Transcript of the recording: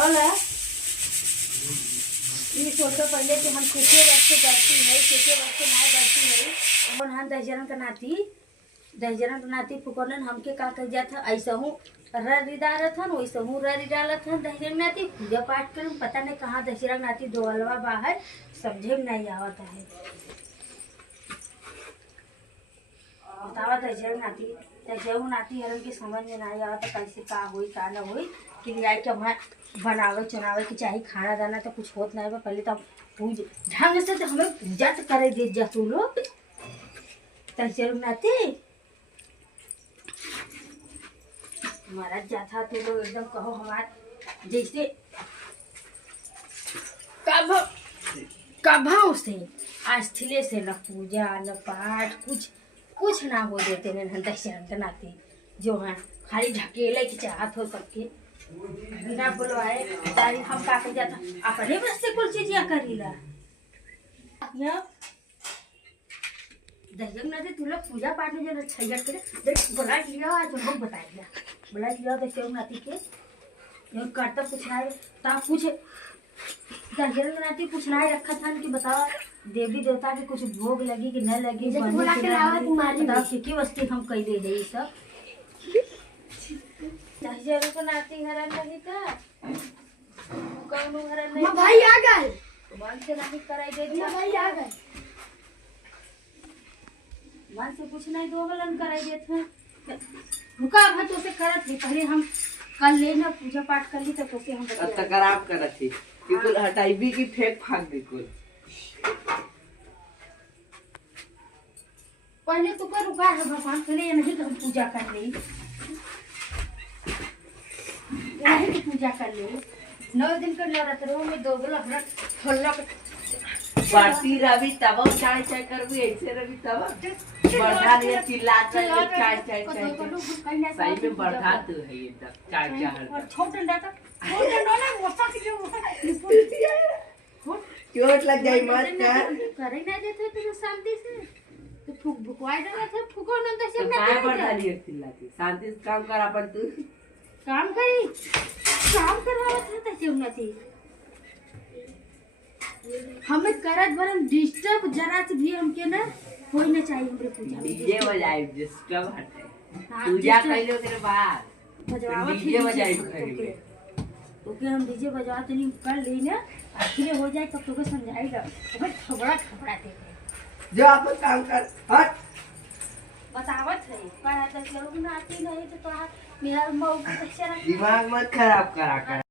बोला ये सोचो पहले कि हम किसी वक्त से करती है किसी वक्त से ना करती है। और हम दहजरन का नाती फुकरन हमके का कर जाता ऐसा हूँ रिदार था वैसा हूँ रिडाला था दहजरन नाती पूजा पाठ कर पता नहीं कहाँ दहजरन नाती दोलवा बाहर समझे में नहीं आवता है। बतावा दहजरन नाती हरन के समझ में नहीं आवता कैसे का हुई का न हुई कि आई के वहाँ बनावे चनावे की चाहिए खाना दाना तो कुछ होत नहीं। पहले तो पूज ढंग से तो हमें पूजा तो करे दे जा तू लोग दहजरन नाती महाराज जाता तो लोग एकदम कहो हमारे जैसे कभाव से आस्थिले से न पूजा न पाठ कुछ ना हो देते न दहजरन के नाते जो है खाली ढकेले की चाहत हो सबके बिना बुलवाए तारी हम का कर जाता अपने बस से कुछ चीज या करीला दहजरन नाते तू लोग पूजा पाठ में जो छैया करे देख बुला लिया आज हम बताएगा बोला लिया दहजरन नाती के जो करता कुछ ना ता कुछ दहजरन नाती कुछ ना रखा था कि बताओ देवी देवता के कुछ भोग लगी कि न लगी बुला के लावा तुम्हारी बताओ की वस्तु हम कैले है ये सब दहजरन नाती हरन नहीं का कौनो हरन नहीं भाई आ गए मन से नहीं कराई दे दिया भाई आ गए मन से कुछ नहीं दो गलन कराई देते रुका भाई तो से करत है पहले हम कल लेना पूजा पाठ कर ली तो से हम अब तक खराब करत थी बिल्कुल हटाई भी की फेंक फाक बिल्कुल पहले तो कर रुका है भगवान के लिए नहीं कि हम पूजा कर ले नहीं कि पूजा कर ले 9 दिन कर नवरात्रों में दो गल अपना फल्ला बाटी रवि तब चाय चाय करबी ऐसे रवि तब बढ़ा लिया चिल्लाता है चाय चाय चाय सही में बढ़ा तो है ये तब चाय चाय और छोटा डाटा ना मोसा के चोट लग जाए मत कर करे ना देते तो शांति से तो फूक बुकवाई डाला था फूको न तो से काय बढ़ा लिया चिल्लाती शांति से काम कर अपन तू काम करवा था तो नहीं हमें करत बरन डिस्टर्ब जरा से भी हमके ना होई ना चाहिए हमरे पूजा डीजे बजाए डिस्टर्ब हटे पूजा कइलो के बाद बजवावा डीजे बजाए खरीदे ओके हम डीजे बजवाते नहीं कर ली ना आखिर हो जाए तब तो समझाएगा ओके खबड़ा दे जो आप काम कर हट बतावत है पर जरूर ना आती नहीं तो मेरा मौका दिमाग मत खराब करा कर